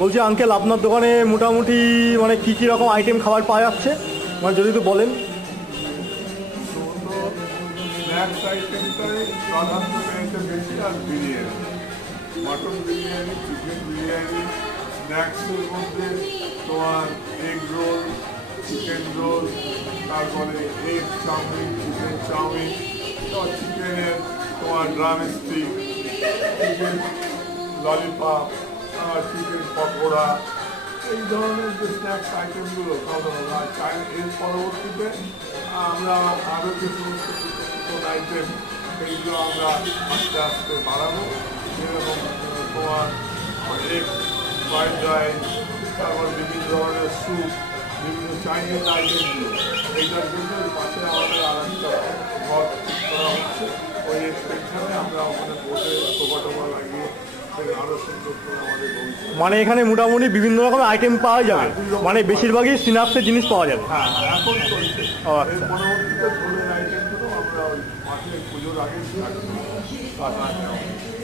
বলছি আঙ্কেল, আপনার দোকানে মোটামুটি মানে কী কী রকম আইটেম খাবার পাওয়া যাচ্ছে, মানে যদি একটু বলেন। স্ন্যাক্স আইটেমটাই প্রাধান্য পেয়েছে বেশি, আর বিরিয়ানি, মটন বিরিয়ানি, চিকেন বিরিয়ানি। স্ন্যাক্সের মধ্যে তোমার এগ রোল, চিকেন রোল, তারপরে এগ চাউমিন, চিকেন চাউমিন, চিকেনের তোমার drum stick, chicken lollipop, chicken pakora, এই ধরনের যে স্ন্যাক্স আইটেমগুলো খাওয়া দাওয়া। এর পরবর্তীতে আমরা আরও যে সমস্ত আইটেম সেইগুলো আমরা আস্তে আস্তে বাড়াবো, যেরকম তোমার এগ ফ্রাইড রাইস, তারপর বিভিন্ন ধরনের স্যুপ, বিভিন্ন চাইনিজ আইটেমগুলো। এইটার জন্য পাশে আমাদের আর একটা ঘর করা হচ্ছে, ওই এখানে আমরা ওখানে বসে টোপা টোপা লাগিয়ে আরও সুন্দর করে আমাদের ভবিষ্যৎ। মানে এখানে মোটামুটি বিভিন্ন রকমের আইটেম পাওয়া যাবে, মানে বেশিরভাগই সিনাপসের জিনিস পাওয়া যাবে। হ্যাঁ, এখন চলছে। ও এর আচ্ছা। পরবর্তীতে ঝোলের আইটেমগুলো আমরা ওই মাঠে পুজোর আগে স্টার্ট করব।